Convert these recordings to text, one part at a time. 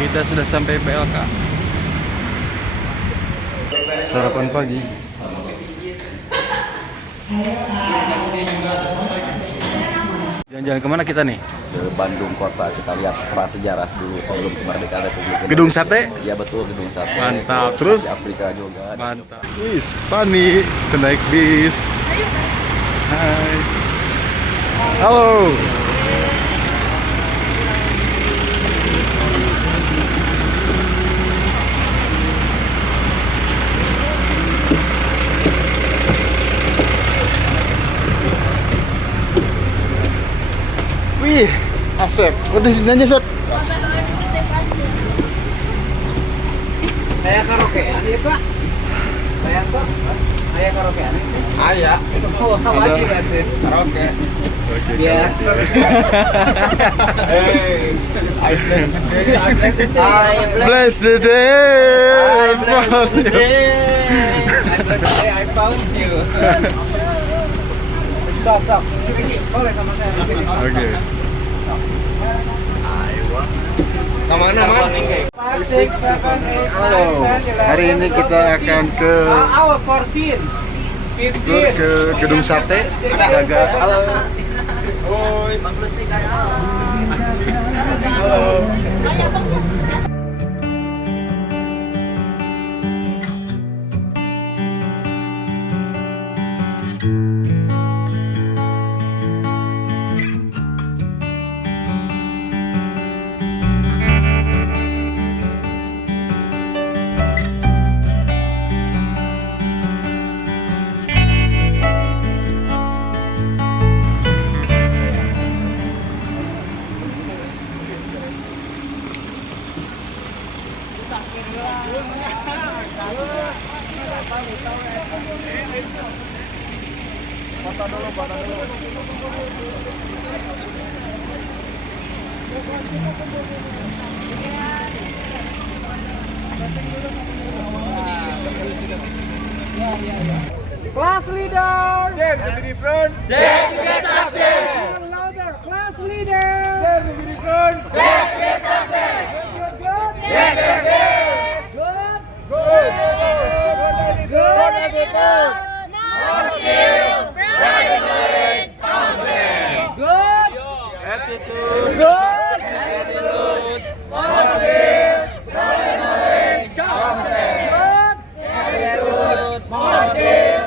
Kita sudah sampai BLK. Sarapan pagi. Jalan-jalan kemana kita nih? Ke Bandung kota, kita lihat prasejarah dulu sebelum kemerdekaan Republik Indonesia. Gedung Sate? Iya betul, Gedung Sate. Mantap. Terus? Di Afrika juga. Mantap. Bis, Fani, naik bis. Hai. Halo. Wih, Asep. What is nanya, Asep? Kayak karaokean ya Pak? Kayak Pak? Kayak karaokean? Ayah. Oh, apa aja berarti? Karaoke. Biasa. Hey, I Bless the day. bless the day. I found you. Sok. Sini, boleh sama saya di sini. Oke. Kemana, Man? Halo. Hari ini kita akan ke Awal 14. Gedung Sate. Agak. Halo. Hoi. Halo. Class leader. Dare to be different. Dare to get success. Louder. Class leader. Dare to be different. Dare to get success. Good. Yes. Good. Good attitude. More skill. Bright knowledge. Confidence. Good. Attitude. Good. Attitude. More skill. Bright knowledge. Confidence. Good. Attitude. More skill.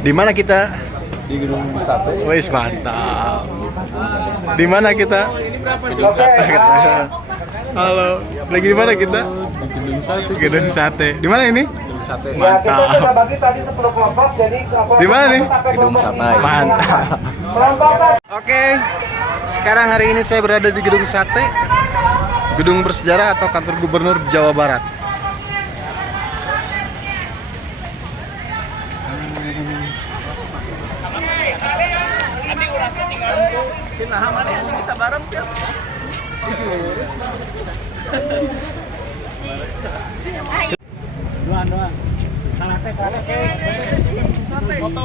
Di mana kita? Di Gedung Sate. Wis mantap. Di mana kita? Gedung Sate. Halo. Lagi di mana kita? Gedung Sate. Gedung Sate. Di mana ini? Gedung Sate. Mantap. Kita bagi tadi 10 kelompok, jadi kelompok Di mana nih? Gedung Sate. Mantap. Oke. Sekarang hari ini saya berada di Gedung Sate. Gedung bersejarah atau kantor gubernur Jawa Barat. Doang. Salah teh. Foto.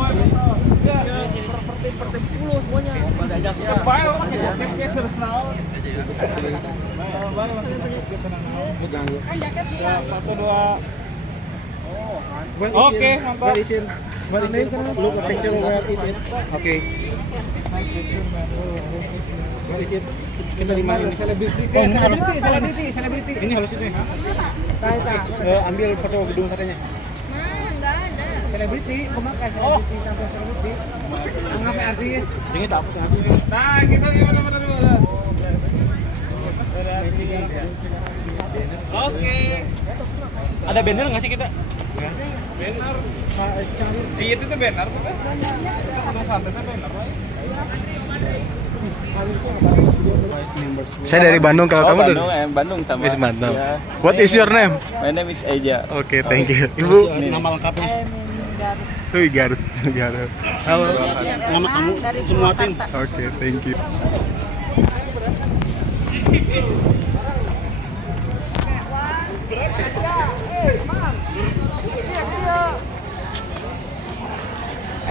Seperti 10 semuanya. Pada ajak ya. File ya terus naon. Satu dua. Oke, mantap. Lu ke picture where is it? Oke. Where is it? Kita di mana? Selebriti. Ini harus itu. Ambil foto gedung satenya. Enggak ada. Selebriti, pemakai selebriti, tampil selebriti. Anggap artis. Ini takut artis. Nah, kita gimana dulu. Oke. Ada banner nggak sih kita? Banner. Diet itu banner bukan? Kita santai banner. Saya dari Bandung, kalau kamu dari Bandung sama. Wis mantap. Ya. What is your name? My name is Eja. Oke, thank you. Ibu, Nama lengkapnya. Wih, Garus. Halo. Nama kamu semua tim. Oke, thank you.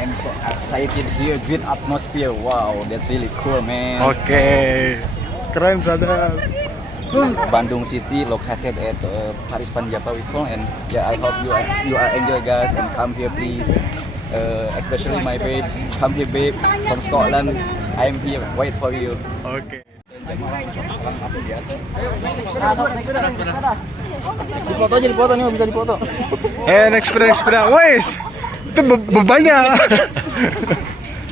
I'm so excited here. Great atmosphere. Wow, that's really cool, man. Oke. Keren, brother. Bandung City located at Paris Panjapa we call, and yeah, I hope you are enjoy guys and come here please. Especially my babe, come here babe from Scotland. I'm here wait for you. Oke. Dipoto aja, dipoto nih, bisa dipoto. Next sepeda. Wes. Itu bebannya.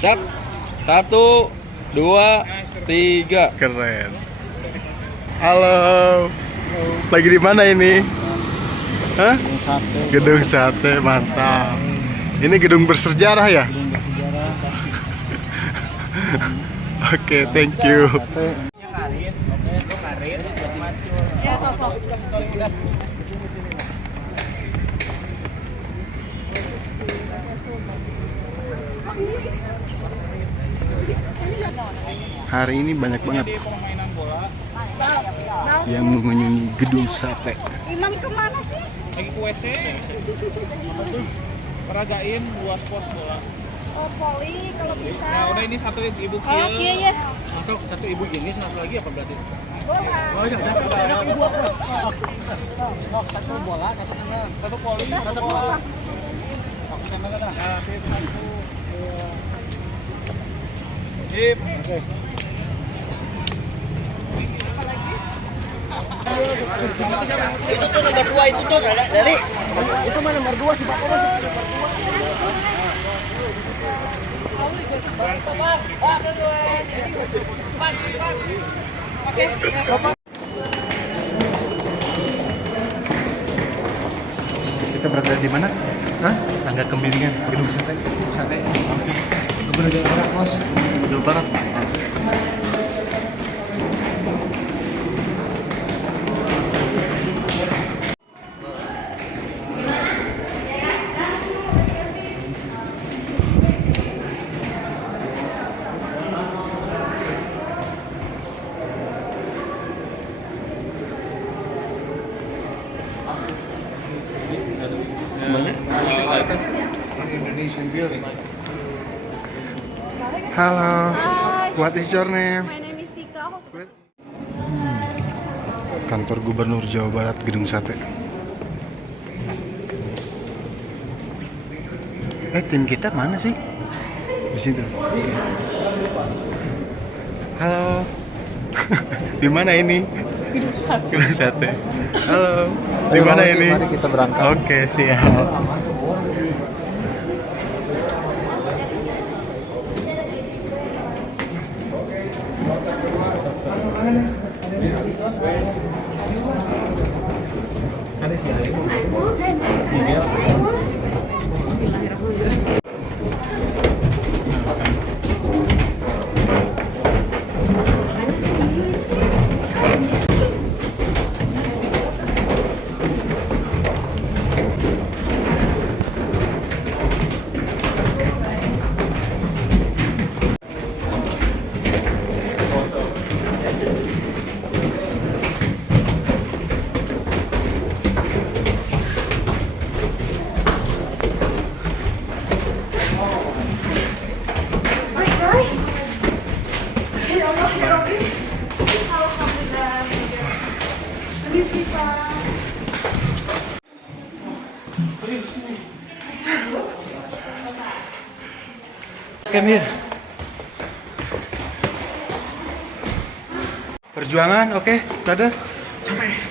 Siap. 1, 2, 3. Keren. Halo. Lagi di mana ini? Hah? Gedung Sate, mantap. Ini gedung bersejarah ya? Oke, thank you. Hari ini banyak banget yang mengunjungi gedung sate. Imam kemana sih? Lagi ke WC. Peragain 2 spot bola. Oh, poli kalau bisa. Nah, udah ini satu ibu Oh, kieu. iya ya. Masuk satu ibu gini, satu lagi apa berarti? Bola. Oh iya, satu bola, satu poli, satu bola. Oke, sana dah. Nah, sip, 1, 2. Sip. Oke. Itu tuh nomor 2 itu tuh dari. Itu mah nomor 2 sih Pak. Kita berada di mana? Hah? Tangga Kemiringan, gedung sate. Sate. Oke. Gubernur Jawa Barat, Bos. Jawa Barat. Indonesian Building. Halo. Hai. What is your name? My name is Tika. Kantor Gubernur Jawa Barat, Gedung Sate. Tim kita mana sih? Di situ. Halo. Di mana ini? Gedung Sate. Halo. Di mana ini? Mari kita berangkat. Oke, siap. Kemir. Perjuangan, oke, brother.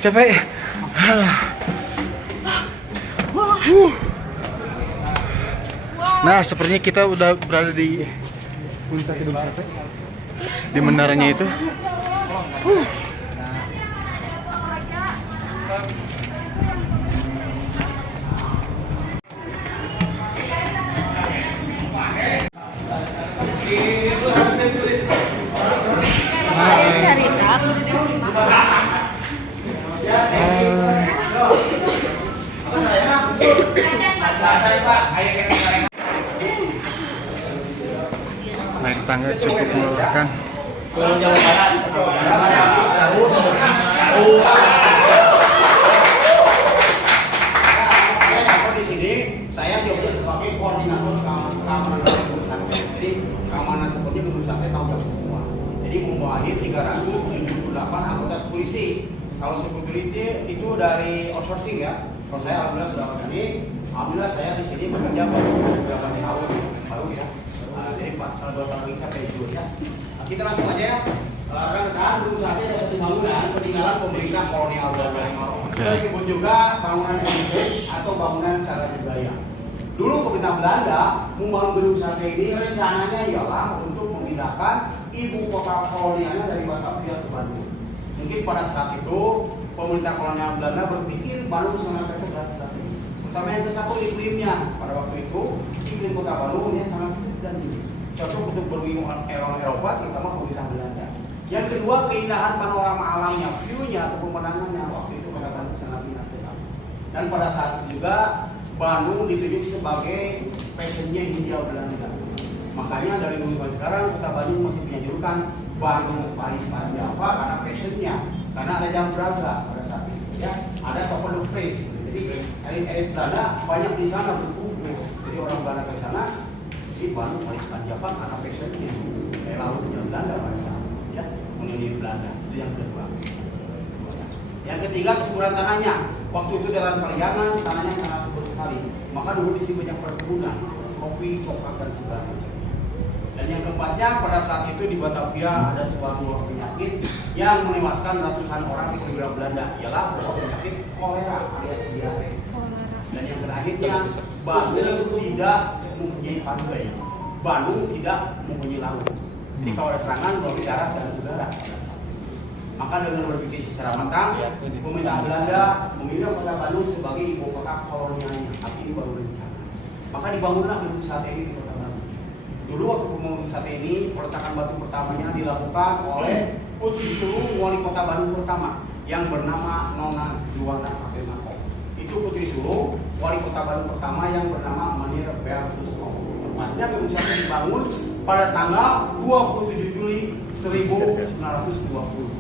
Capek. Nah, sepertinya kita udah berada di puncak gedung sate. Di menaranya itu. Cerita di Naik tangga cukup melelahkan. Di sini saya juga sebagai koordinator keamanan gedung sate. Jadi keamanan seperti gedung sate tahu semua. Jadi membawahi 378 anggota security. Kalau security itu dari outsourcing ya. Kalau saya alhamdulillah sudah organik. Alhamdulillah saya di sini bekerja beberapa tahun baru ya. Jadi 2 tahun lagi saya pensiun ya. Kita langsung aja ya. Rekan-rekan, dulu saja ada satu bangunan peninggalan pemerintah kolonial Belanda. Disebut juga bangunan heritage atau bangunan cagar budaya. Dulu pemerintah Belanda membangun gedung sate ini rencananya ialah untuk memindahkan ibu kota kolonialnya dari Batavia ke Bandung. Mungkin pada saat itu pemerintah kolonial Belanda berpikir Bandung sangat cocok strategis. Pertama yang ke satu iklimnya. Pada waktu itu iklim kota Bandung ini sangat sedikit dan cocok untuk berwingung Eropa, terutama pemerintah Belanda. Yang kedua, keindahan panorama alamnya, view-nya atau pemandangannya waktu itu kota Bandung sangat indah sekali. Dan pada saat itu juga Bandung ditunjuk sebagai passionnya Hindia Belanda. Makanya dari dulu sampai sekarang kota Bandung masih punya julukan Bandung Paris Java karena passionnya. Karena ada jam Braga pada saat itu, ya. Ada toko The Face. Jadi elit Belanda banyak di sana berkumpul. Jadi orang Belanda ke sana, jadi Bandung Paris Java karena passionnya. Lalu punya Belanda pada saat itu, ya. Mengenai Belanda itu yang kedua. Yang ketiga, kesuburan tanahnya. Waktu itu dalam Pariangan tanahnya sangat subur sekali. Maka dulu di sini banyak perkebunan, kopi, coklat dan segala macam. Dan yang keempatnya, pada saat itu di Batavia ada sebuah penyakit yang menewaskan ratusan orang di negara Belanda, ialah penyakit kolera alias diare. Dan yang terakhirnya, Bandung tidak mempunyai pantai. Bandung tidak mempunyai laut. Jadi kalau ada serangan melalui darat dan udara. Maka dengan berpikir secara matang, pemerintah Belanda memilih kota Bandung sebagai ibu kota kolonialnya. Tapi ini baru rencana. Maka dibangunlah gedung sate ini di kota Bandung. Dulu waktu pembangunan sate ini, peletakan batu pertamanya dilakukan oleh putri sulung wali kota Bandung pertama yang bernama Nona Juwana Patemako. Itu putri sulung wali kota Bandung pertama yang bernama Manir Belsusmo. Tempatnya gedung sate dibangun pada tanggal 27 Juli 1920.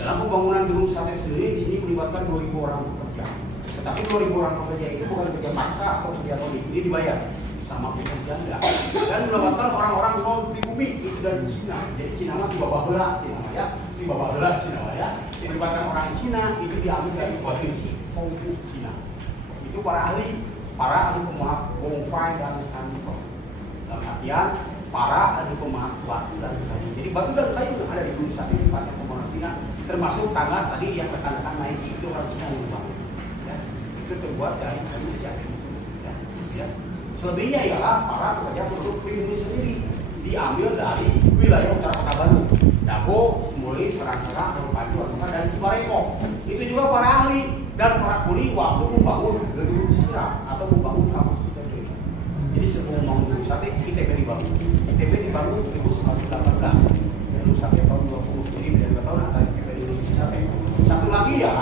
Dalam pembangunan gedung sate sendiri di sini melibatkan 2.000 orang pekerja. Tetapi 2.000 orang pekerja itu bukan kerja paksa atau kerja toni, ini dibayar sama pihak Belanda. Dan melibatkan orang-orang non pribumi itu dari Cina. Jadi Cina mah tiba bahula, Cina ya, tiba bahula Cina ya. Melibatkan orang Cina itu diambil dari provinsi Hongkou Cina. Itu para ahli pemahat bonsai dan sandiko. Dalam artian para ahli pemahat batu dan kayu. Jadi batu dan kayu yang ada di gedung sate ini dipakai sama orang Cina. Termasuk tangga tadi yang rekan-rekan naik itu orang Cina yang bangun. Ya, itu terbuat dari kayu jati. Ya. Selebihnya ialah para pekerja produk pribumi sendiri diambil dari wilayah utara kota Bandung, Dago, Semuli, Serang-Serang, Terpaju, Artuka, dan Cibarengkok. Itu juga para ahli dan para kuli waktu membangun gedung sirap atau membangun kampus ITB. Jadi sebelum membangun gedung sate, ITB dibangun. ITB dibangun 1918. Gedung sate tahun 20. Jadi beda 2 tahun antara ITB dan gedung sate. Satu lagi ya,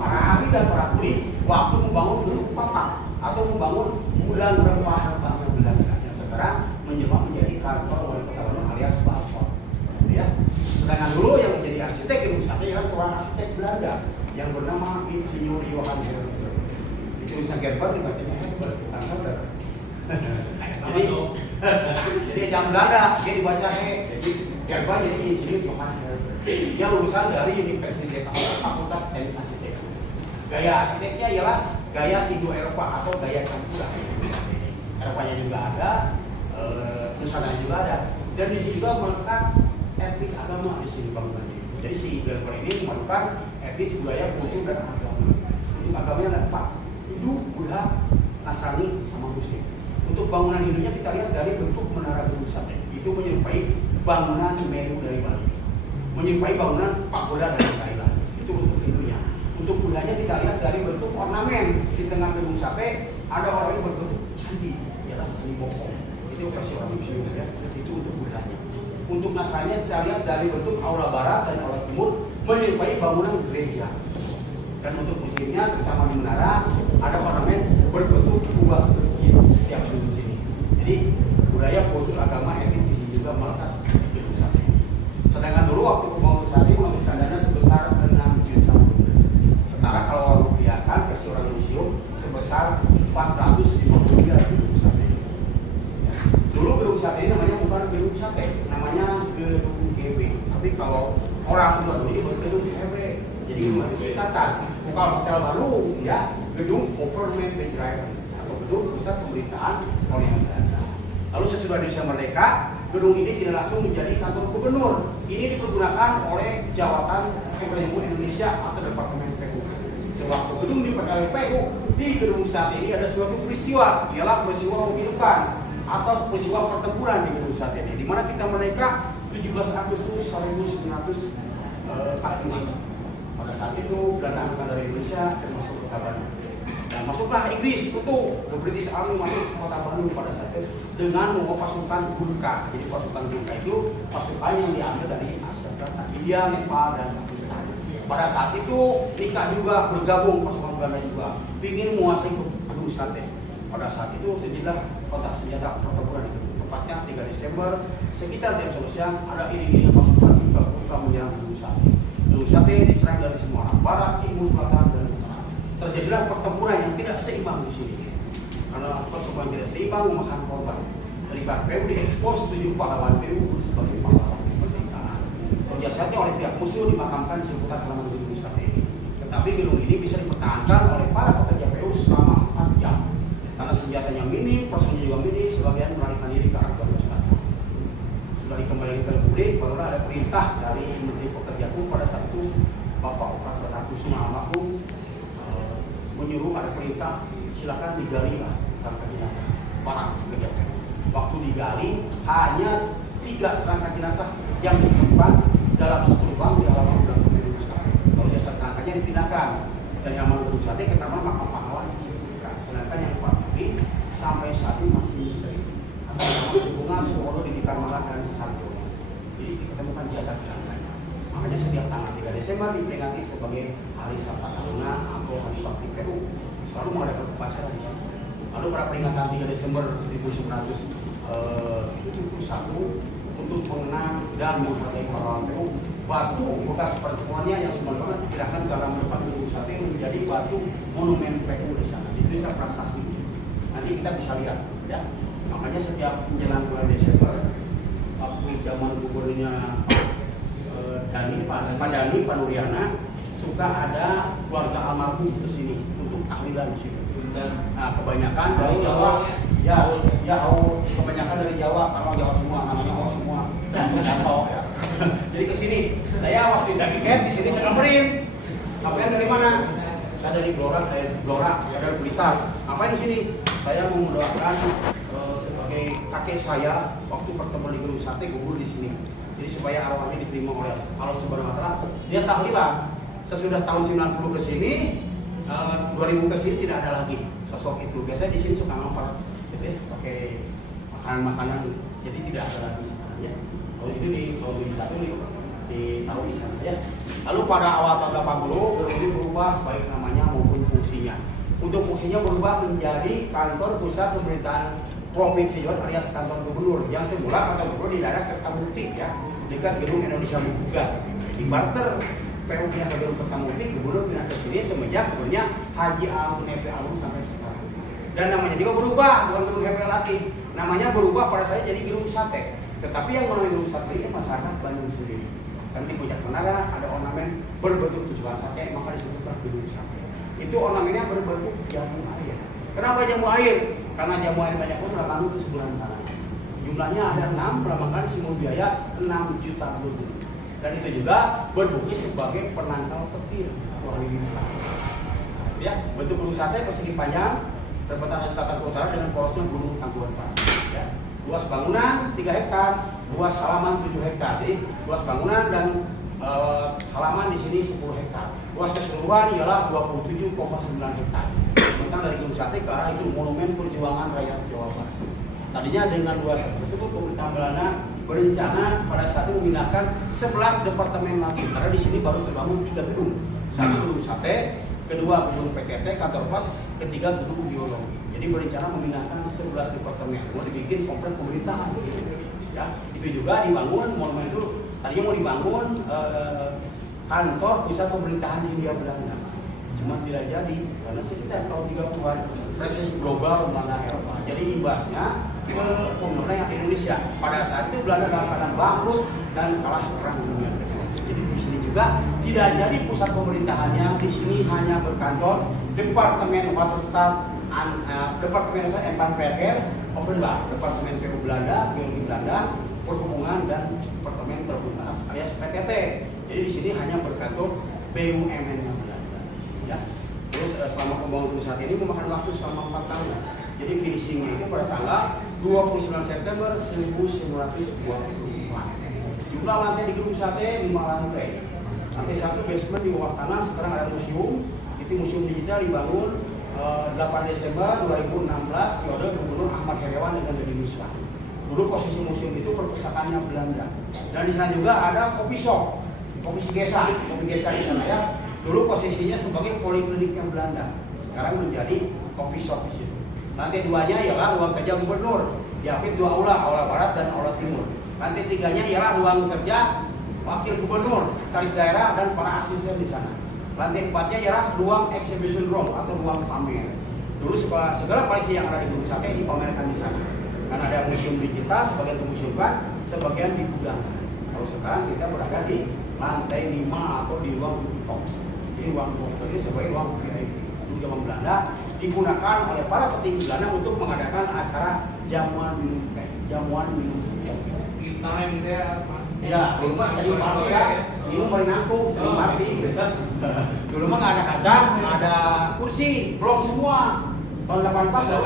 para ahli dan para kuli waktu membangun gedung papak atau membangun gudang rempah-rempah Belanda yang sekarang menjelma menjadi kantor wali kota Bandung alias Balkon. Ya. Sedangkan dulu yang menjadi arsitek gedung sate adalah seorang arsitek Belanda yang bernama Insinyur Johan Gerber. Ditulisnya Gerber dibacanya Herbert, bukan Herber. Jadi jam Belanda dia dibaca jadi Gerber jadi Insinyur Johan Gerber. Dia lulusan dari Universitas Fakultas Teknik Arsitektur. Gaya arsiteknya ialah gaya Indo-Eropa atau gaya campuran. Eropanya juga ada, Nusantara juga ada, dan di sini juga melekat etnis agama di sini bangunan ini. Jadi si Gerber ini melekat etnis budaya, kultur dan agama. Untuk agamanya ada 4: Hindu, Buddha, Nasrani, sama Muslim. Untuk bangunan Hindunya kita lihat dari bentuk menara gedung sate. Itu menyerupai bangunan Meru dari Bali, menyerupai bangunan pagoda dari Thailand. Itu untuk Hindunya. Untuk Buddhanya kita lihat dari bentuk ornamen di tengah gedung sate ada orang yang berbentuk candi, ialah candi bokong. Itu versi orang museum ya. Itu untuk Buddhanya. Untuk Nasrani kita lihat dari bentuk aula barat dan aula timur menyerupai bangunan gereja. Dan untuk Muslimnya terutama di menara ada ornamen berbentuk kubah masjid setiap di sini. Jadi budaya, kultur, agama, etnis di sini juga melekat di gedung sate. Sedangkan dulu waktu pembangunan sate menghabiskan dana sebesar 6 juta. Sementara kalau rupiahkan versi orang museum sebesar 450 miliar gedung sate. Ya. Dulu sate ini namanya bukan gedung sate, namanya gedung GB. Tapi kalau orang tua ini gedung GB. Jadi gedung singkatan. Bukan hotel baru, ya, gedung Government Driver atau gedung pusat pemerintahan kolonial Belanda. Lalu sesudah Indonesia merdeka, gedung ini tidak langsung menjadi kantor gubernur. Ini dipergunakan oleh Jabatan Gubernur Indonesia atau Departemen PU. Sewaktu gedung dipakai PU, di gedung sate ini ada suatu peristiwa, ialah peristiwa pemilikan atau peristiwa pertempuran di gedung sate ini, di mana kita merdeka 17 Agustus 1945. Pada saat itu Belanda angkatan dari Indonesia termasuk kota Bandung. Dan masuklah Inggris, itu the British Army masuk ke kota Bandung pada saat itu dengan membawa pasukan Gurkha. Jadi pasukan Gurkha itu pasukan yang diambil dari Asia Selatan, India, Nepal, dan Pakistan. Pada saat itu Nika juga bergabung pasukan Belanda juga, ingin menguasai gedung sate. Pada saat itu terjadilah kontak senjata pertempuran itu. Tepatnya 3 Desember sekitar jam 11 siang ada iring-iringan pasukan Gurkha menyerang gedung sate. Gedung sate diserang dari semua arah, barat, timur, selatan, dan utara. Terjadilah pertempuran yang tidak seimbang di sini. Karena pertempuran tidak seimbang memakan korban. Dari PU diekspos 7 pahlawan PU sebagai pahlawan kemerdekaan. Biasanya oleh pihak musuh dimakamkan di seputar halaman gedung sate ini. Tetapi gedung ini bisa dipertahankan oleh para pekerja PU selama 4 jam. Karena senjatanya minim, personilnya juga minim, sebagian melarikan diri ke arah Bandung Selatan. Sudah dikembalikan ke Republik, barulah ada perintah dari Menteri Pekerjaan pada saat itu, Bapak Oka Pratakusuma almarhum, menyuruh ada perintah silakan digali lah kerangka jenazah para pekerja. Waktu digali hanya 3 kerangka jenazah yang ditemukan dalam satu lubang di halaman gedung sate. Kalau jasad kerangkanya dipindahkan dari halaman gedung sate ke taman makam pahlawan. Sedangkan yang 4 ini sampai saat ini masih misteri. Atau masih bunga Solo di Karmalah dan Sarjo. Jadi ditemukan jasad kerangkanya. Makanya setiap tanggal 3 Desember diperingati sebagai Hari Sabta Taruna atau Hari Bakti PU. Selalu mengadakan upacara di sini. Lalu pada peringatan 3 Desember 1971 untuk mengenang dan menghargai pahlawan PU, batu bekas pertemuannya yang sebenarnya dipindahkan ke dalam depan gedung sate menjadi batu monumen PU di sana. Dituliskan prestasi. Nanti kita bisa lihat, ya. Makanya setiap menjelang bulan Desember, waktu zaman gubernurnya Pak Dani, Pak Nuriana, suka ada keluarga almarhum ke sini untuk tahlilan di sini. Nah, kebanyakan dari Jawa, kebanyakan dari Jawa, kalau Jawa semua, namanya Jawa semua, ya. Jadi ke sini, saya waktu tidak tiket di sini saya samperin. Samperin dari mana? Saya dari Blora, saya dari Blitar. Ngapain di sini? Saya mau mendoakan sebagai kakek saya waktu pertemuan di gedung sate gugur di sini. Jadi supaya arwahnya diterima oleh Allah Subhanahu wa taala. Dia tahlilan. Sesudah tahun 90 ke sini, 2000 ke sini tidak ada lagi sosok itu. Biasanya di sini suka ngampar gitu ya, pakai makanan-makanan. Jadi tidak ada lagi sebenarnya. Kalau itu di tahun 2001 ditaruh di sana ya. Lalu pada awal tahun 80 gedung ini berubah baik namanya maupun fungsinya. Untuk fungsinya berubah menjadi kantor pusat pemerintahan provinsi Jawa alias kantor gubernur yang semula kantor gubernur di daerah Kertamukti ya, dekat gedung Indonesia Muda. Di barter PU pindah ke gedung Kertamukti, gubernur pindah ke sini semenjak gubernurnya Haji Amun F. Alun sampai sekarang. Dan namanya juga berubah, bukan gedung HP lagi. Namanya berubah pada saya jadi gedung sate. Tetapi yang mengenai gedung sate ini masyarakat Bandung sendiri. Dan di puncak menara ada ornamen berbentuk tujuan sate, maka disebut gedung sate. Itu ornamennya berbentuk jamu air. Kenapa jamu air? Karena jamu air banyak pun melambangkan kesuburan tanah. Jumlahnya ada 6, melambangkan simbol biaya 6 juta rupiah. Dan itu juga berbukti sebagai penangkal petir. Ya, bentuk gedung sate persegi panjang, terletak dari selatan ke utara dengan porosnya gunung Tangkuban Perahu. Ya. Luas bangunan 3 hektar, luas halaman 7 hektar. Jadi luas bangunan dan halaman di sini 10 hektar. Luas keseluruhan ialah 27,9 hektar. Tentang dari gedung sate ke arah itu monumen perjuangan rakyat Jawa Barat. Tadinya dengan luas tersebut pemerintah Belanda berencana pada saat itu memindahkan 11 departemen lagi karena di sini baru terbangun 3 gedung. Satu gedung sate, kedua gedung PKT kantor pos, ketiga gedung biologi. Jadi berencana memindahkan 11 departemen, mau dibikin kompleks pemerintahan. Ya, itu juga dibangun monumen itu tadinya mau dibangun kantor pusat pemerintahan Hindia Belanda. Cuma tidak jadi karena sekitar tahun 30-an resesi global melanda Eropa. Jadi imbasnya ke pemerintah yang Indonesia Indonesia. Pada saat itu Belanda dalam keadaan bangkrut dan kalah perang dunia kedua. Jadi di sini juga tidak jadi pusat pemerintahannya. Di sini hanya berkantor Departemen Waterstaat, Departemen Empanverkeer, Offenbach, Departemen PU Belanda, Geologi Belanda, Perhubungan dan Departemen Perhubungan alias PTT. Jadi di sini hanya berkantor BUMN-nya Belanda. Ya. Terus selama pembangunan pusat ini memakan waktu selama 4 tahun. Jadi finishingnya itu pada tanggal 29 September 1924. Jumlah lantai di gedung sate 5 lantai. Lantai 1 basement di bawah tanah, sekarang ada museum. Itu museum digital dibangun 8 Desember 2016 periode Gubernur Ahmad Heriawan dengan Deddy Miswar. Dulu posisi museum itu perpustakaannya Belanda. Dan di sana juga ada kopi shop, kopi Gesa di sana ya. Dulu posisinya sebagai polikliniknya Belanda. Sekarang menjadi kopi shop di situ. Lantai 2-nya ialah ruang kerja gubernur. Diapit 2 aula, aula barat dan aula timur. Lantai 3-nya ialah ruang kerja wakil gubernur, sekretaris daerah dan para asisten di sana. Lantai 4-nya ialah ruang exhibition room atau ruang pamer. Dulu segala koleksi yang ada di Gedung Sate dipamerkan di sana. Karena ada museum digital, sebagian kemuseumkan, sebagian di gudang. Kalau sekarang kita berada di lantai 5 atau di ruang top. Jadi ruang top ini sebagai ruang VIP. Dulu zaman Belanda digunakan oleh para petinggi Belanda untuk mengadakan acara jamuan minum teh, jamuan minum kopi. Kita yang dia Ya, dulu mah sering banget ya. Minum paling nangkung, sering mati. Dulu mah nggak ada kaca, nggak ada kursi, blok semua. Tahun 84 baru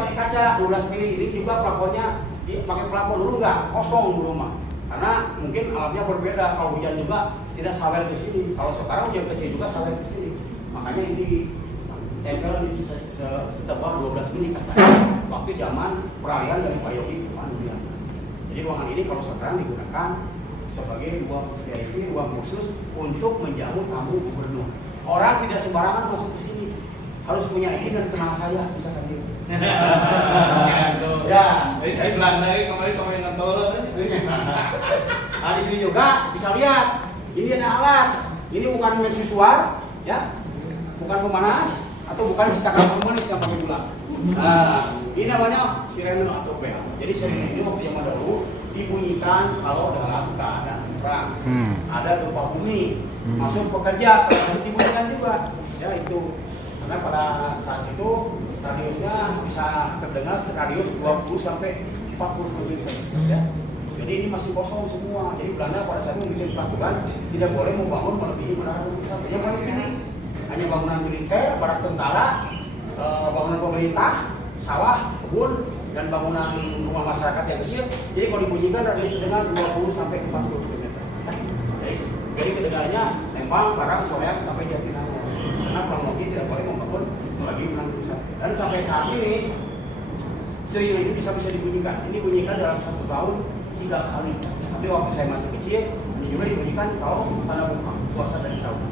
pakai kaca, 12 mili. Ini juga plafonnya pakai plafon dulu nggak, kosong dulu mah. Karena mungkin alamnya berbeda. Kalau hujan juga tidak sawer ke sini. Kalau sekarang hujan kecil juga sawer ke sini. Makanya ini tempel di setebal 12 mili kaca. Waktu zaman peralihan dari Pak Yogi ke Pak Nuryan. Jadi ruangan ini kalau sekarang digunakan sebagai ruang VIP, ruang khusus untuk menjamu tamu gubernur. Orang tidak sembarangan masuk ke sini. Harus punya izin dan kenal saya, bisa kan gitu. Ya, saya Belanda kemarin nonton. Nah, di sini juga bisa lihat. Ini ada alat. Ini bukan mercusuar, ya, bukan pemanas atau bukan cetakan pemanis yang pakai gula. Nah, ini namanya sirene atau bel. Jadi sirene ini waktu zaman dahulu dibunyikan kalau dalam keadaan perang. Ada gempa bumi, masuk pekerja, dibunyikan juga. Ya itu. Karena pada saat itu radiusnya bisa terdengar radius 20 sampai 40 km. Ya. Jadi ini masih kosong semua. Jadi Belanda pada saat itu memiliki peraturan tidak boleh membangun melebihi menara pusat. Yang paling tinggi hanya bangunan militer, barak tentara, bangunan pemerintah, sawah, kebun, dan bangunan rumah masyarakat yang kecil. Jadi kalau dibunyikan radius terdengar 20 sampai 40 km. Jadi kedengarannya Lembang, Barang, Soreang sampai Jatinangor. Karena Pranogi tidak boleh membangun lagi menara pusat. Dan sampai saat ini sirine ini bisa dibunyikan. Ini dibunyikan dalam 1 tahun 3 kali. Tapi waktu saya masih kecil, ini juga dibunyikan kalau tanda buka puasa dari tahun.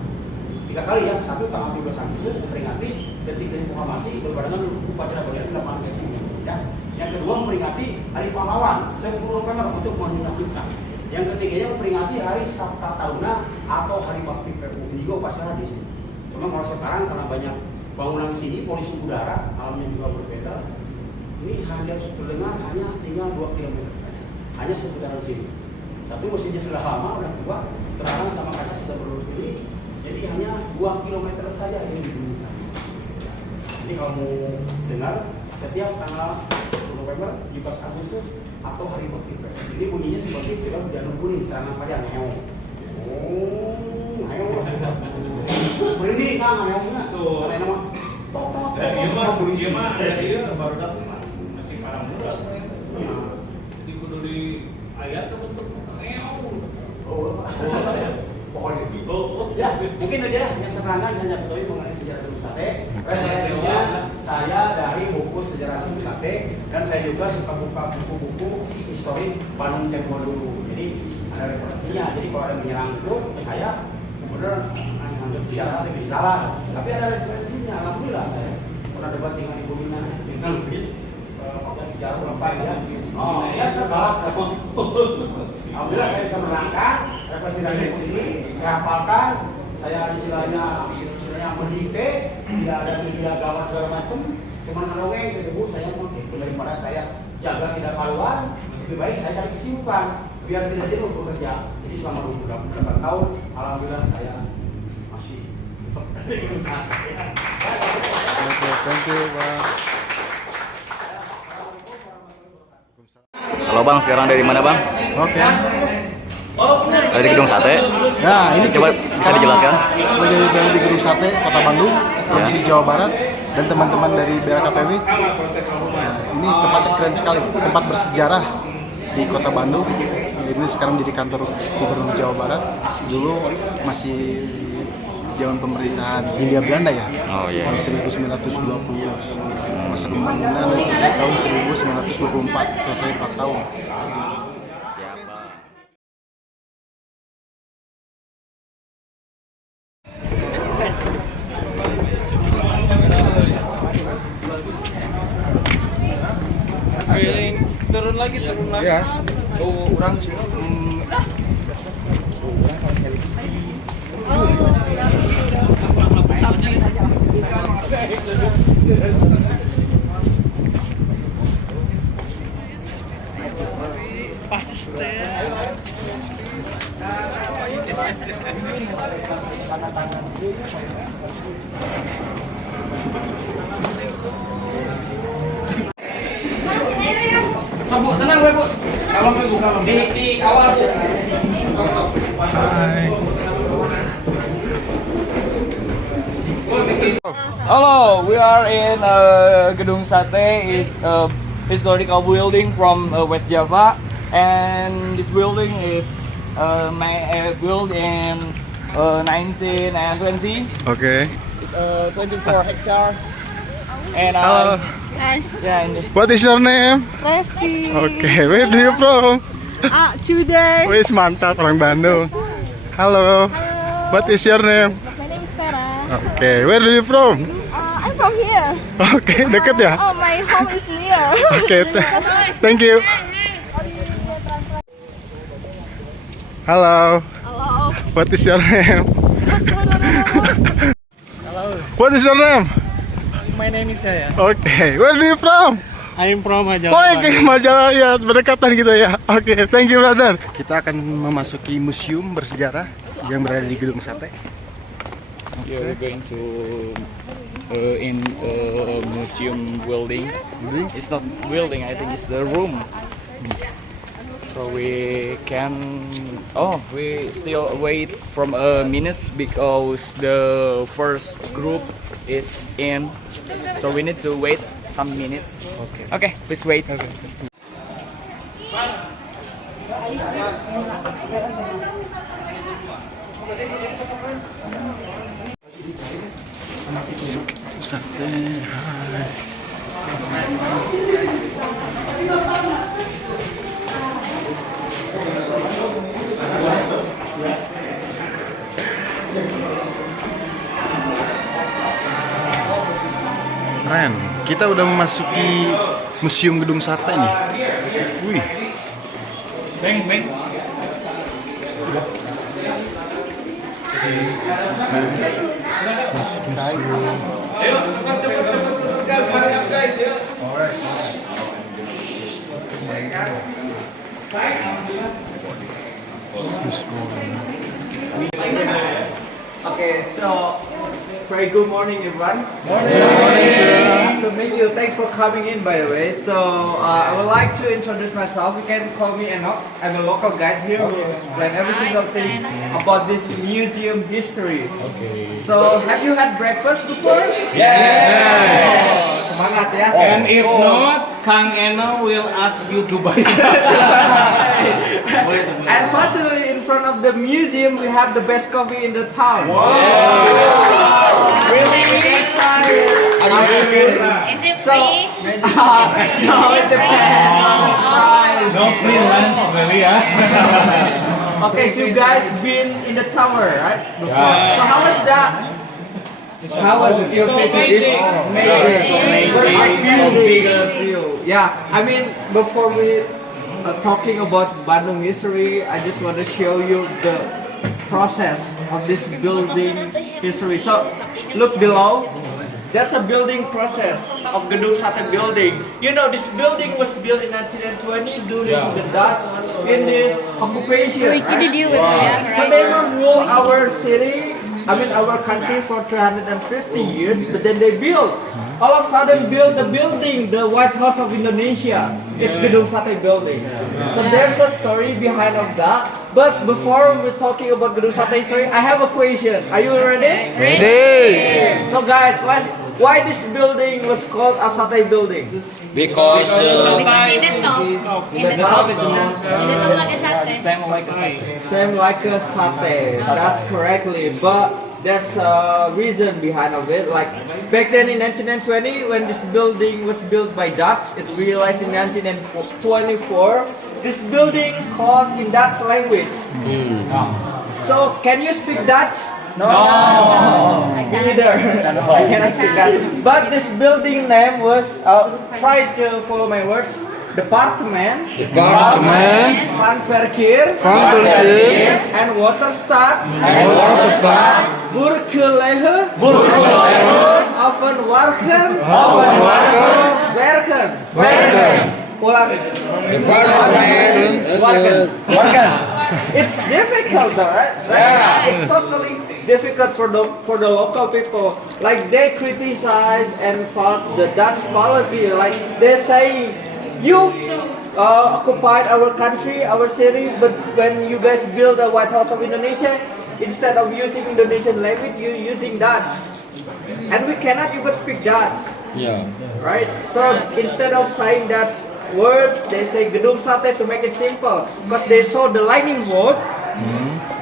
3 kali ya, 1 tanggal 13 Agustus memperingati detik dari proklamasi berbarengan upacara bendera di lapangan Kessing. Ya. Yang kedua memperingati Hari Pahlawan 10 November untuk Wanita Cipta. Yang ketiganya memperingati Hari Sabta Taruna atau Hari Bakti PU. Ini juga upacara di sini. Cuma kalau sekarang karena banyak bangunan tinggi, polisi udara, alamnya juga berbeda. Ini hanya terdengar hanya tinggal 2 km saja. Hanya seputaran sini. Satu mesinnya sudah lama, udah tua, terang sama kaca sudah berlubang. Jadi hanya 2 km saja ini dibunyikan. Jadi kalau mau dengar setiap tanggal 10 November, 17 Agustus atau Hari Bakti PU. Ini bunyinya seperti film Janur Kuning, serangan pada ngeong. Oh, ngeong lah. Berhenti kan ngeongnya. Tuh. Ada nama. Dia mah baru datang masih pada muda. Di kudu di ayat tuh bentuk ngeong. Pokoknya gitu. Ya, mungkin aja yang sederhana hanya ketahui mengenai sejarah Gedung Sate. Referensinya saya dari buku sejarah Gedung Sate dan saya juga suka buka buku-buku historis Bandung Tempo dulu. Jadi ada referensinya. Jadi kalau ada menyerang itu ke saya, benar anggap sejarah lebih salah. Tapi ada referensinya. Alhamdulillah saya pernah debat dengan Ibu Mina dengan Luis. Pakai sejarah berapa ya? Oh, ya salah. Alhamdulillah saya bisa menerangkan referensi dari sini, saya hafalkan, saya istilahnya mendikte, tidak ada media gambar segala macam, cuma mendongeng ke ibu saya mau itu daripada saya jaga tidak keluar, lebih baik saya cari kesibukan biar tidak jenuh bekerja. Jadi selama 28 tahun, alhamdulillah saya masih Oke, thank you, Bang. Halo Bang, sekarang dari mana Bang? Oke. Dari Gedung Sate. Nah, ini Coba bisa dijelaskan? dari Gedung Sate, Kota Bandung, Provinsi Jawa Barat, dan teman-teman dari BLKPW. Ini tempatnya keren sekali, tempat bersejarah di Kota Bandung. Ini sekarang menjadi kantor Gubernur Jawa Barat. Dulu masih zaman pemerintahan Hindia Belanda ya. Oh iya. Tahun 1920. Masa pembangunan dari tahun 1924, selesai 4 tahun. Siapa? Turun lagi. Ya. Orang Tenang, Bu. Kalau di awal Bu. Hello, we are in Gedung Sate. It's a historical building from West Java, and this building is built in 19 and 20. Oke. It's 24 hectare. And Halo. Hi, yeah, in the, What is your name? Resti. Oke, where do you from? Today. Wis mantap orang Bandung. Halo. What is your name? My name is Farah. Oke, where do you from? I'm from here. Oke, deket ya? Oh, my home is near. Oke, thank you. Halo. Hello. What is your name? What is your name? My name is Yaya. Oke, where do you from? I'm from Oh, oke, Majalaya, berdekatan gitu ya. Oke, thank you brother. Kita akan memasuki museum bersejarah yang berada di Gedung Sate. yeah, we're going to in museum building. It's not building, I think it's the room. So we can. Oh, we still wait from minutes because the first group is in. So we need to wait some minutes. Oke. Okay, please wait. Sate. Hai. Keren. Kita udah memasuki Museum Gedung Sate nih. Wih. Bang, bang. Okay, so very good morning, everyone. Morning. Nice to meet you. Thanks for coming in, by the way. So I would like to introduce myself. You can call me Enoch. I'm a local guide here who will explain every single thing about this museum history. Okay. So have you had breakfast before? Yes. Semangat ya. And if not, Kang Eno will ask you to buy And fortunately, in front of the museum, we have the best coffee in the town. Really? Is it So, free? no, it depends on the price. No freelance, really, yeah? Okay, so you guys been in the tower, right? Before. So how was that? How was your visit? It's amazing. Yeah, I mean, before we talking about Bandung history, I just want to show you the process of this building history. So look below. That's a building process. of Gedung Sate building. You know, this building was built in 1920 during the Dutch in this occupation. Ricky, did you with that, So right? they will rule our city, our country for 350 years, but then they built. All of a sudden build the building, the White House of Indonesia. It's Gedung Sate building. So there's a story behind of that. But before we're talking about Gedung Sate story, I have a question. Are you ready? Ready. So guys, why this building was called a Sate building? Because Because in the top like a satay. Same like a satay. That's correctly. But there's a reason behind of it. Like back then in 1920, when this building was built by Dutch, it realized in 1924, this building called in Dutch language. So can you speak Dutch? No. Me neither. I cannot speak Dutch. But this building name was, try to follow my words. Departement van Verkeer and Waterstaat Burgerlege Ovenwerken Ulang. It's difficult though, right? It's totally difficult for the local people. Like they criticize and fought the Dutch policy. Like they say, you occupied our country, our city, but when you guys build a White House of Indonesia, instead of using Indonesian language, you're using Dutch. And we cannot even speak Dutch. yeah. Right? So instead of saying Dutch words, they say Gedung Sate to make it simple. Because they saw the lightning bolt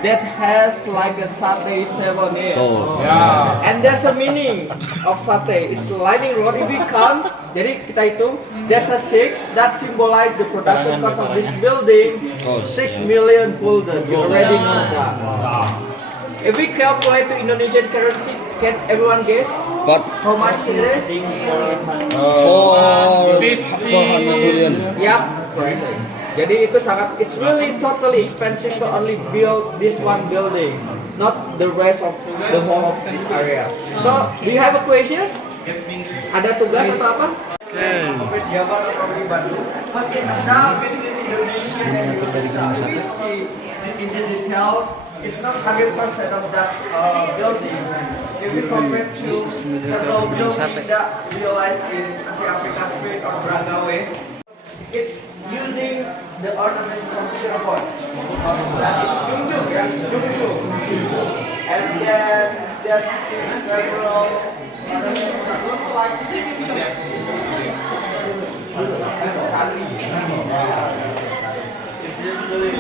that has like a satay symbol in it. So And there's a meaning of satay. It's a lightning rod. If we count, jadi kita hitung, there's a 6 that symbolize the production cost of this building. 6 million gulden. You already know that. If we calculate to Indonesian currency, can everyone guess but how much it is? 400 million. Yep, correctly. Jadi itu sangat, it's really totally expensive to only build this one building, not the rest of the whole of this area. So, do you have a question? Ada tugas atau apa? Office Jawa Ekonomi Bandung. Meski Anda been in Indonesia and we see in the details, it's not 100% of that building. If we compare to several buildings that realized in Asia Africa Street or Bragawe, it's using the ornament from Cirebon. That is Yungju, yeah? Yungju. And then there's several ornaments that looks like it's just really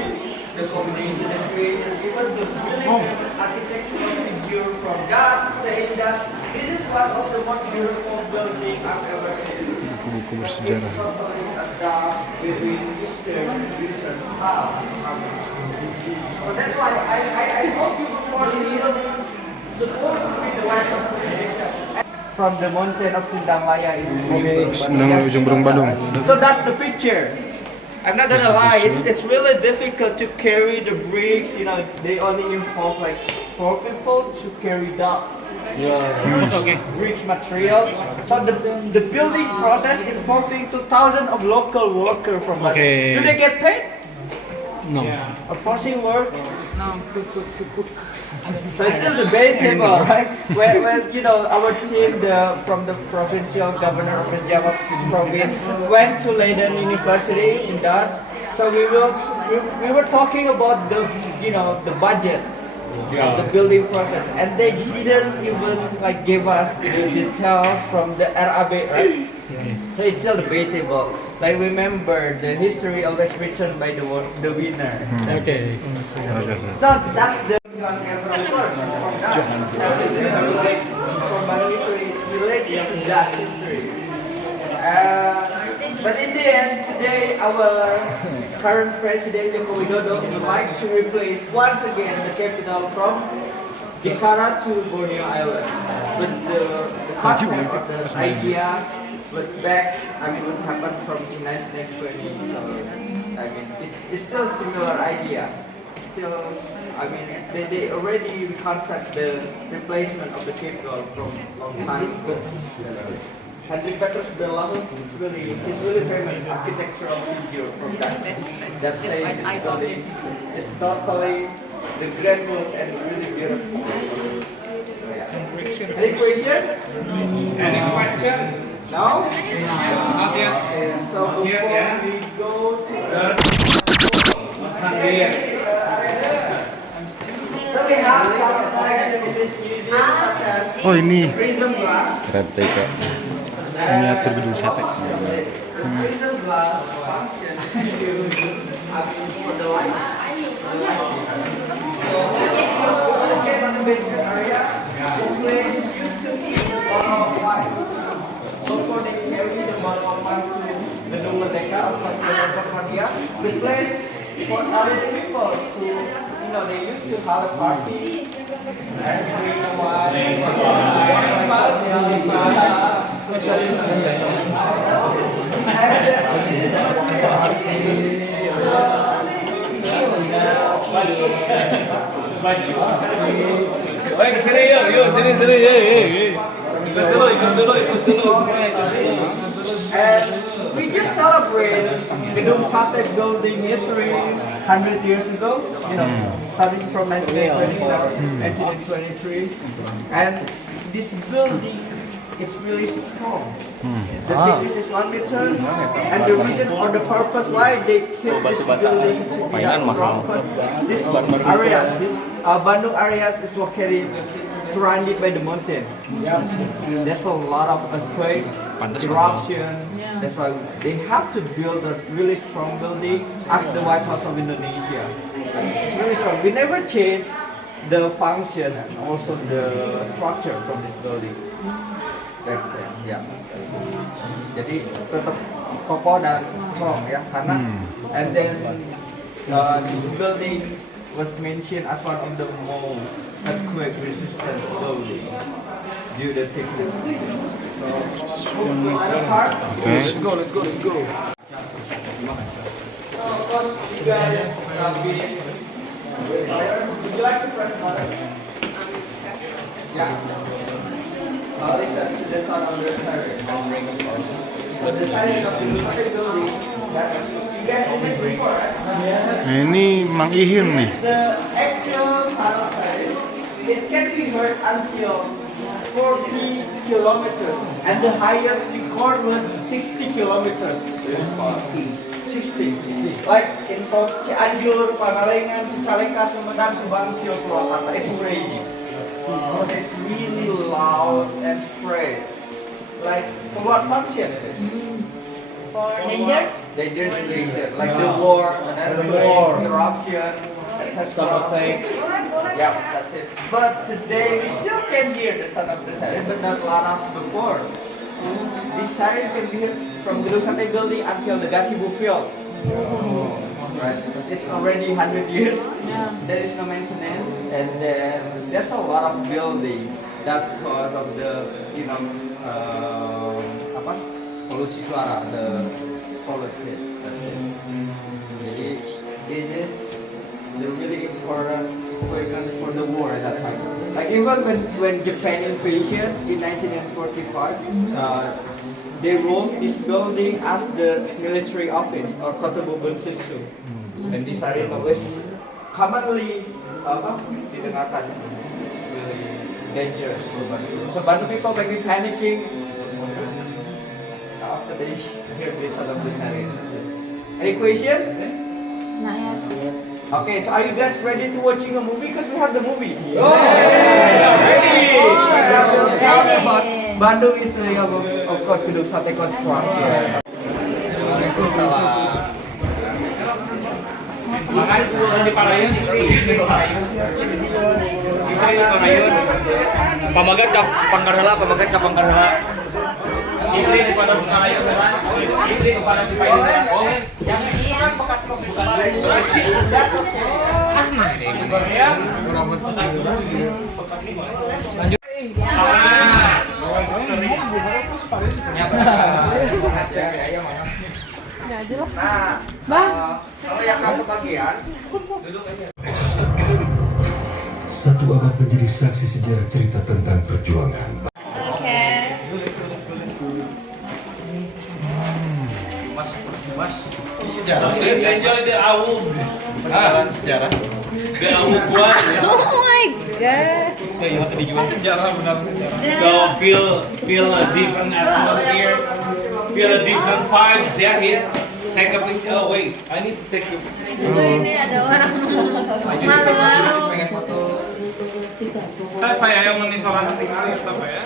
the combination and creation. Even the really architectural figure from God saying that this is one of the most beautiful buildings I've ever seen. Buku bersejarah. So that's why I hope you for the building supposed to be the White House of Indonesia. From the mountain of Sindangmaya in Ujung Berung Bandung. So that's the picture. I'm not gonna lie, it's really difficult to carry the bricks. You know, they only involve like 4 people to carry that huge bricks material. So the building process involving 2,000 of local workers from Bandung. Do they get paid? No. Or forcing work? No. So it's still debatable, right? When you know our team from the provincial governor of West Java province went to Leiden University in Das. So we were talking about the budget of the building process, and they didn't even like give us the details from the RAB, right? So it's still debatable. Like remember, the history always written by the winner. Okay. So that's the from Bandung is related to that history. But in the end, today our current president Joko Widodo would like to replace once again the capital from Jakarta to Borneo Island. But the concept of the idea was back. Was happened from 1920. So it's still a similar idea. They already concept the replacement of the capital from long time. Henry Petrus Bella is really famous architectural figure from that says this building is totally the great works and really beautiful. Any question? Any question? No? Not yet. Okay, so before we go to so we have some collection in this museum such as Oh ini prism glass. Replika. miniatur gedung sate. The prism glass function for the light. So look at the basement area. The place used to be a lot of light. Before they carry the monument to the Merdeka or Stasiun Muhammadiyah, the place for other people to, they used to have a party and bring wine, Baik, kesini yuk, sini yuk. Ikut dulu. And we just celebrate Gedung Sate building history 100 years ago, starting from 1923. And this building is really strong. The thickness is 1 meter, and the reason or the purpose why they keep this building to be that strong, because this Bandung areas is located surrounded by the mountain. There's a lot of earthquake, eruption. That's why they have to build a really strong building as the White House of Indonesia. It's really strong. We never change the function and also the structure from this building. Back then, Jadi tetap kokoh dan strong ya, karena and then this building was mentioned as one of the most earthquake resistant building due to thickness. So another part. Okay. Let's go. So of course you guys have been. Would you like to press button? Yeah. Listen to the sound of the siren. So the siren of the building that you guys seen it before, right? Nah, ini Mang Ihim nih. The actual sound of siren, it can be heard until 40 kilometers, and the highest record was 60 kilometers. 60. Like in Cianjur, Pangalengan, Cicalengka, Sumedang, Subang, Purwakarta. It's crazy. Because it's really loud and straight. Like, for what function it is? Dangerous? Dangerous situation, like the war, eruption, etc. Yeah, that's it. But today we still can hear the sound of the siren, but not loud as before. This siren can be heard from Gedung Sate building until the gazebo field. Right. It's already 100 years. There is no maintenance, and then there's a lot of building that cause of the polusi suara, the polluted. That's it. Jadi, this is the really important equipment for the war at that time. Like even when Japan invasion in 1945, they ruled this building as the military office or Kotobu Bunsetsu. And this area was commonly didengarkan. It's really dangerous for Bandung. So Bandung people might be panicking. After they hear this sound of the siren. Any question? Not yet. Okay, so are you guys ready to watching a movie? Because we have the movie. Ready. That will tell us about Bandung history of course Gedung Sate construction. Waalaikumsalam. Makan di Parayun, istri di Parayun. Istri di Parayun. Pamagat ka Pangkarela. Istri di Parayun. Istri di Parayun. Yang ini kan bekas mobil Parayun. That's okay. Lanjut. Nah, kalau yang kamu bagian, duduk aja. Satu abad menjadi saksi sejarah cerita tentang perjuangan. Okay. Let's enjoy the awub. Sejarah. The awub one. Oh my god. So feel a different atmosphere. Feel a different vibes ya here. Take a picture. Oh wait, I need to take a Ini ada orang malu-malu. Pengen foto. Apa ya yang menisoran tinggal apa ya?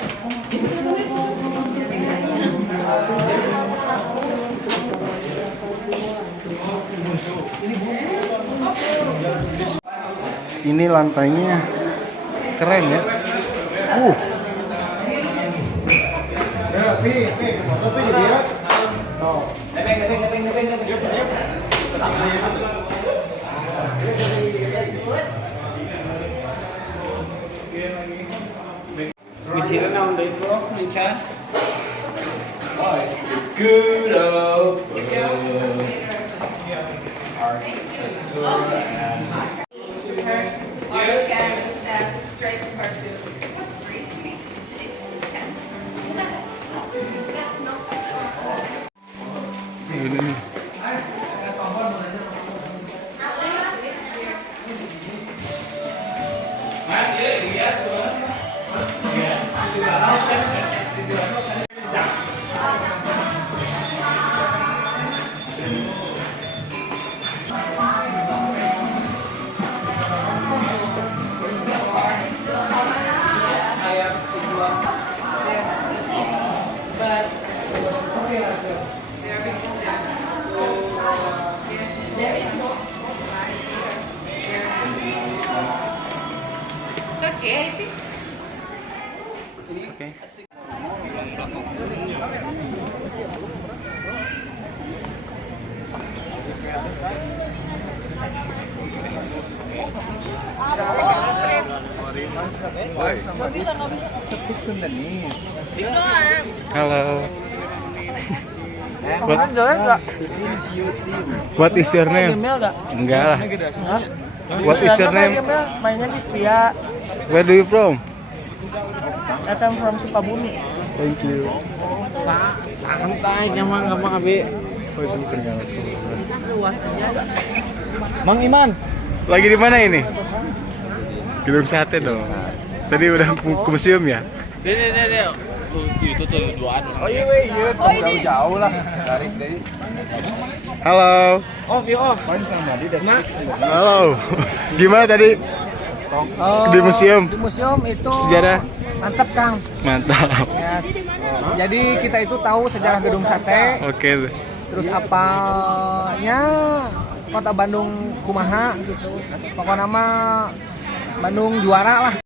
Ini lantainya keren ya. Misalnya naon deui bro, Richard? Oh, it's the good old Straight to part two. What's straight? 10. That's not. Ini nih. It's okay, I think. Oke. Halo. What is your name? Enggak lah. What is your name? My name is Pia. Where do you from? I come from Sukabumi. Thank you. Santai nyaman gampang abi. Oh, itu kedengaran. Luas aja. Mang Iman. Lagi di mana ini? Gedung Sate dong. Tadi udah ke museum ya? Itu tuh duaan. Oh iya, jauh-jauh lah. Dari. Halo. Off, you off. Halo. Gimana tadi? Di museum. Di museum itu Sejarah. mantap Kang. Mantap. Ya, jadi kita itu tahu sejarah Gedung Sate, Oke. terus apanya Kota Bandung kumaha gitu. Pokoknya mah Bandung juara lah.